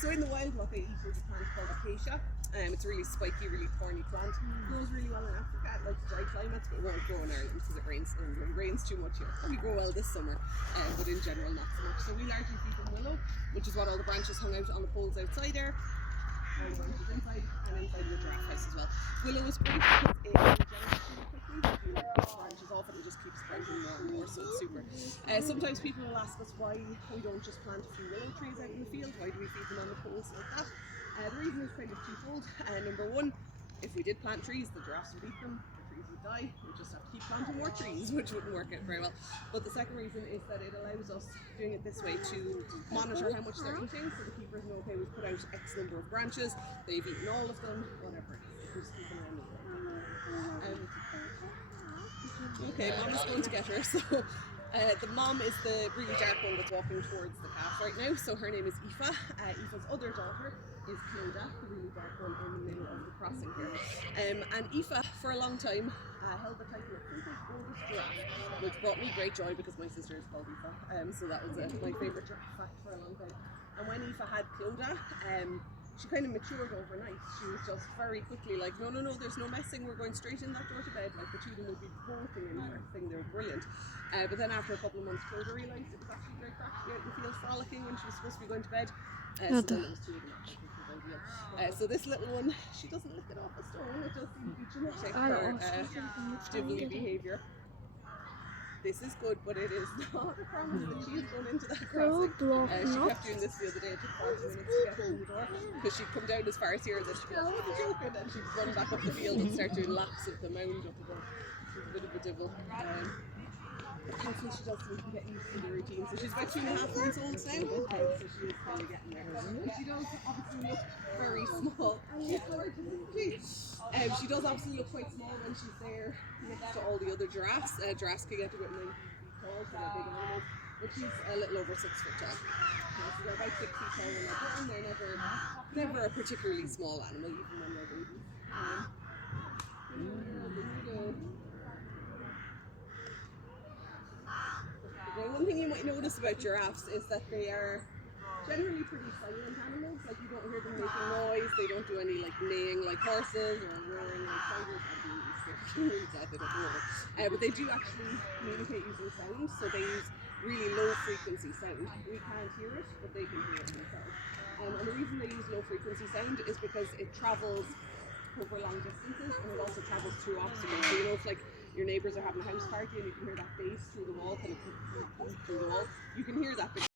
So in the wild, what they eat is a plant called acacia. It's a really spiky, really thorny plant. Grows really well in Africa. It likes dry climates, but it won't grow in Ireland because it rains in England. It rains too much here. Probably grow well this summer, but in general not so much. So we largely feed them willow, which is what all the branches hung out on the poles outside there. And branches inside and inside the giraffe house as well. Willow is great because it regenerates really quickly. If you like take branches off it, it just keeps sprouting more and more, so it's super. Sometimes people will ask us why we don't just plant a few willow trees out in the field. Why do we feed them on the poles like that? The reason is kind of twofold. Number one, if we did plant trees, the giraffes would eat them, the trees would die. We just have to keep planting more trees, which wouldn't work out very well. But the second reason is that it allows us, doing it this way, to monitor how much they're eating, so the keepers know, okay, we've put out X number of branches, they've eaten all of them, whatever it is. If we just keep an eye on it. Okay, Mom is going to get her. So the mom is the really dark one that's walking towards the calf right now. So her name is Aoife. Aoife's other daughter is Clodagh, the really dark one in the middle of the crossing here. And Aoife, for a long time, held the title of Princess Oldest Giraffe, which brought me great joy because my sister is called Aoife. So that was my favourite giraffe fact for a long time. And when Aoife had Clodagh, she kind of matured overnight. She was just very quickly like, no, there's no messing, we're going straight in that door to bed. Like the two of them would be bolting in first thing, they were brilliant. But then after a couple of months, Clodagh realised it was actually great crack to be out in the field frolicking when she was supposed to be going to bed. So then it was two of them, which was ideal. So this little one, she doesn't lick it off a stone, it does seem to be genetic, her dibbly behaviour. This is good, but it is not a promise that she is going into that crossing. She kept doing this the other day. It took 40 minutes to get in the door because she'd come down as far as here and then she'd go, oh, I'm joking, and she'd run back up the field and start doing laps of the mound up above. She's a bit of a dibble. Hopefully she does seem to get used to the routine. So she's about 2.5 months old now, so she is kind of getting there. She does obviously look very small. She does obviously look quite small when she's there next to all the other giraffes. Giraffes can get about 9 feet tall, so they're big animals. But she's a little over 6 foot tall. So they're about 6 feet tall when they're born. They're never a particularly small animal, even when they're babies. Now, one thing you might notice about giraffes is that they are generally pretty silent animals. Like you don't hear them making noise. They don't do any like neighing like horses or roaring like tigers. But they do actually communicate using sound. So they use really low frequency sound. We can't hear it, but they can hear it themselves. And the reason they use low frequency sound is because it travels over long distances and it also travels through obstacles. So you know, if like your neighbours are having a house party and you can hear that bass through the wall, kind of through the wall, you can hear that because